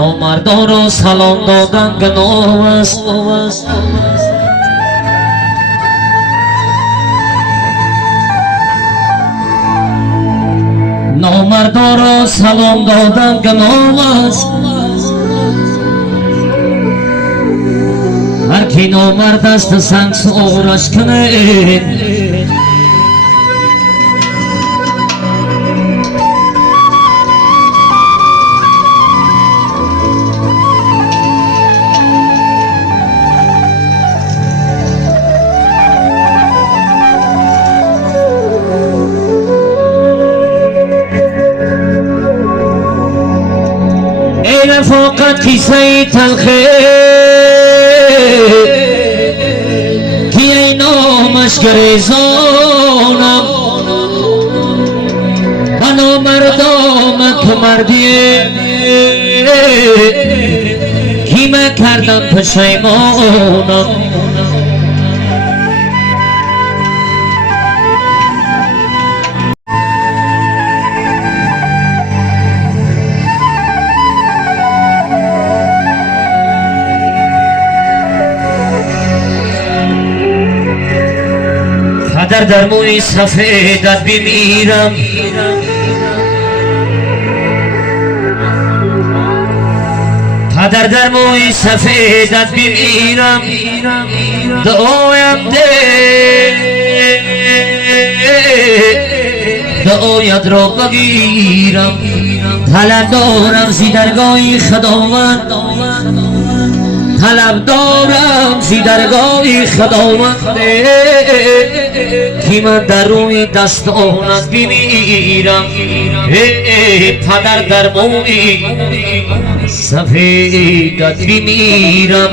نامردان را سلام دادن گناه است. نامردان را سلام دادن گناه است. هر کی نامرد است سنگسارش کنید. ای رفاقت کیسه تلخه کی ای نامش گریزانم بنا مردم که مردیه کی من کردم پشیمانم. در موی سفیدت بمیرم پدر در موی سفیدت بمیرم دعایم ده دعایت را بگیرم طلب دارم زی درگاه خداوند طلب دارم زی درگاه خداوند کی من در روی دستانت بمیرم پدر در موی سفیدت بمیرم